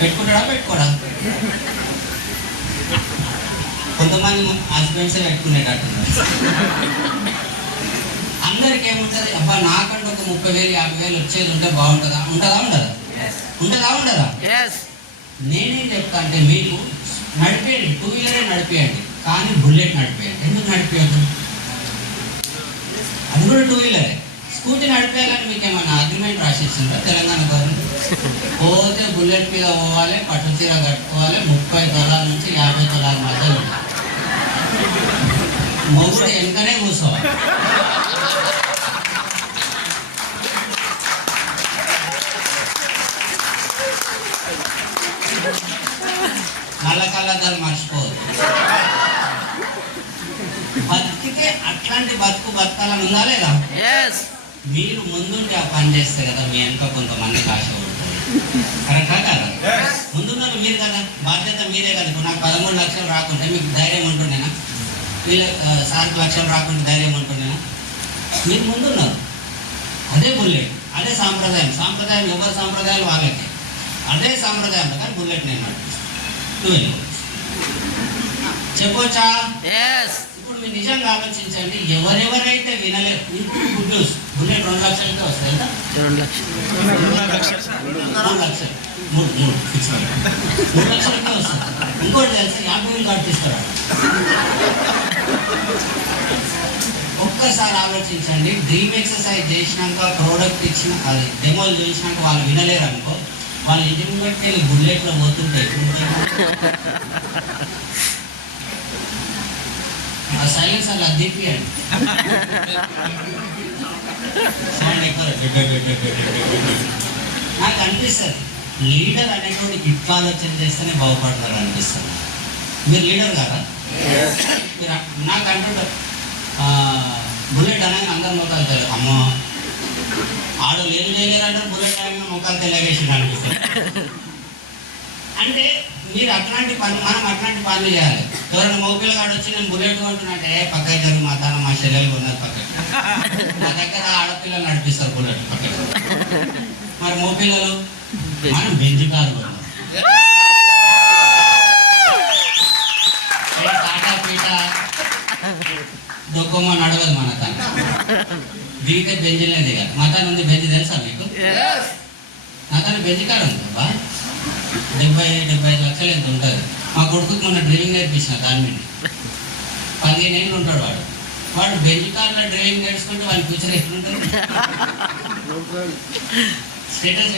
పెట్టుకుంటాడా పెట్టుకోడా? కొంతమంది హస్బెండ్సే పెట్టుకునేటట్టున్నారు. అందరికి ఏముంటుంది, అబ్బా నాకంటే ఒక 30,000 50,000 వచ్చేది ఉంటే బాగుంటుందా? ఉంటుందా ఉండదా? ఉంటుందా ఉండదా? నేనేం చెప్తా అంటే మీకు నడిపేయండి, 2 వీలరే నడిపేయండి, కానీ బుల్లెట్ నడిపేయండి. ఎందుకు నడిపేయద్దు? అది కూడా 2 వీలరే. స్కూటీ నడిపేయాలని మీకు ఏమైనా అగ్రిమెంట్ రాసిచ్చిందా తెలంగాణ గవర్నమెంట్? పోతే బుల్లెట్ మీద పోవాలి, పట్టు చీర కట్టుకోవాలి, 30 తులాల నుంచి 50 తులాల మధ్యలో మొగుడు వెనుకనే కూర్చోవాలి. నల్ల కళ్ళద్దాలు మర్చిపోవద్దు. బతికితే అట్లాంటి బతకాలని ఉందా లేదా? మీరు ముందుంటే ఆ పని చేస్తే కదా మీ వెనక కొంతమంది ఆశ ఉంటుంది. కరెక్టా కదా? ముందున్నారు మీరు కదా, బాధ్యత మీరే కదా. ఇప్పుడు నాకు 13 లక్షలు రాకుంటే మీకు ధైర్యం ఉంటుండేనా? వీళ్ళ సార్కి లక్షలు రాకుంటే ధైర్యం ఉంటుండేనా? మీరు ముందున్నారు. అదే బుల్లెట్, అదే సాంప్రదాయం. సాంప్రదాయం ఎవరి సాంప్రదాయాలు వాళ్ళకి. అదే సాంప్రదాయం కానీ బుల్లెట్ నేను నడిపిస్తాను. చెప్పొచ్చా? ఇప్పుడు మీరు నిజంగా ఆలోచించండి, ఎవరెవరైతే వినలేరు. గుడ్ న్యూస్, బుల్లెట్ 2 లక్షలకే వస్తాయి కదా. 2 లక్షలు 3 లక్షలు 3 లక్షలకే వస్తుంది. ఇంకోటి తెలుసా, 50,000 కట్టిస్తారు. ఒక్కసారి ఆలోచించండి, డ్రీమ్ ఎక్సర్సైజ్ చేసినాక ప్రోడక్ట్ ఇచ్చిన అది డెమోలు చేసినాక వాళ్ళు వినలేరు అనుకో, వాళ్ళ ఇంటి ముందుకి వెళ్ళి బుల్లెట్లో పోతుంటాయి. సైలెన్స్ అలా దిప్పియండి. నాకు అనిపిస్తుంది లీడర్ అనేటువంటి ఇట్లా ఆలోచన చేస్తేనే బాగుపడతారు అనిపిస్తుంది. మీరు లీడర్ కాదా? నాకు అంటుంటారు బుల్లెట్ అనగానే అందరు మొక్కలు తెలియదు. అమ్మ ఆడోళ్ళు ఏం చేయలేరంటారు, బుల్లెట్ అనగానే మొక్కలు తెలియవేసింది అనిపిస్తుంది. అంటే మీరు అట్లాంటి పని, మనం అట్లాంటి పనులు చేయాలి. ఎవరైనా మగపిల్లగాడు వచ్చి నేను బుల్లెట్ కొంటున్నట్టే పక్కకి జరుగు మా తన మా శరీరాలు ఉన్నది పక్కకి. నా దగ్గర ఆడపిల్లలు నడిపిస్తారు బుల్లెట్ పక్కకి. మరి మగపిల్లలు మనం బెంజ్ కారు కొన్నాం. టాటా పీట డొక్కోమో నడవదు మన తన. దిగితే బెంజ్లే దిగాలి. మా తన ఉంది బెంజ్ తెలుసా మీకు? నా తన బెంజ్ కారు ఉంది బా. 70-75 లక్షలు ఎంత ఉంటుంది. మా కొడుకుకి మొన్న డ్రైవింగ్ నేర్పించిన దాని మీద 15 ఏళ్ళు ఉంటాడు వాడు బెంజ్ కార్లో డ్రైవింగ్ నేర్చుకుంటే వాడి ఫ్యూచర్ ఎట్లుంటుంది? స్టేటస్